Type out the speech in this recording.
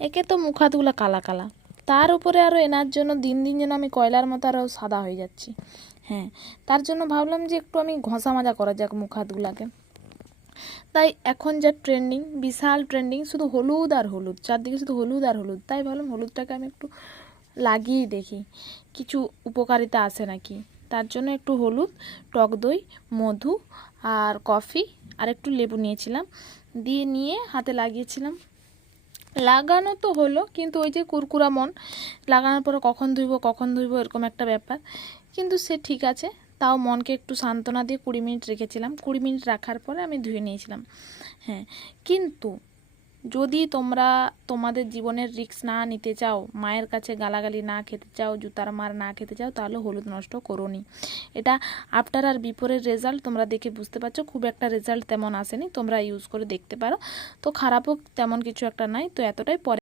একে তো মুখ হাতগুলো কালা কালা। তার উপরে আরও এনার জন্য দিন দিন যেন আমি কয়লার মতো আরও সাদা হয়ে যাচ্ছি। হ্যাঁ তার জন্য ভাবলাম যে একটু আমি ঘষা মাজা করা যাক মুখ হাতগুলাকে তাই এখন যা ট্রেন্ডিং বিশাল ট্রেন্ডিং শুধু হলুদ আর হলুদ, চারদিকে শুধু হলুদ আর হলুদ। তাই ভাবলাম হলুদটাকে আমি একটু লাগিয়েই দেখি, কিছু উপকারিতা আসে নাকি? তার জন্য একটু হলুদ, টক দই, মধু আর কফি আর একটু লেবু নিয়েছিলাম। দিয়ে নিয়ে হাতে লাগিয়েছিলাম। লাগানো তো হলো, কিন্তু ওই যে কুরকুরা মন, লাগানোর পরে কখন ধুইব কখন ধুইব এরকম একটা ব্যাপার। কিন্তু সে ঠিক আছে, তাও মনকে একটু সান্ত্বনা দিয়ে কুড়ি মিনিট রেখেছিলাম। কুড়ি মিনিট রাখার পরে আমি ধুয়ে নিয়েছিলাম। হ্যাঁ কিন্তু যদি তোমরা তোমাদের জীবনের রিস্ক না নিতে চাও, মায়ের কাছে গালাগালি না খেতে চাও, জুতার মার না খেতে চাও, তাহলে হলুদ নষ্ট করোনি এটা আফটার আর বিফোরের রেজাল্ট তোমরা দেখে বুঝতে পারছ, খুব একটা রেজাল্ট তেমন আসেনি, তোমরা ইউজ করে দেখতে পারো। তো খারাপও তেমন কিছু একটা নাই, তো এতটাই পরে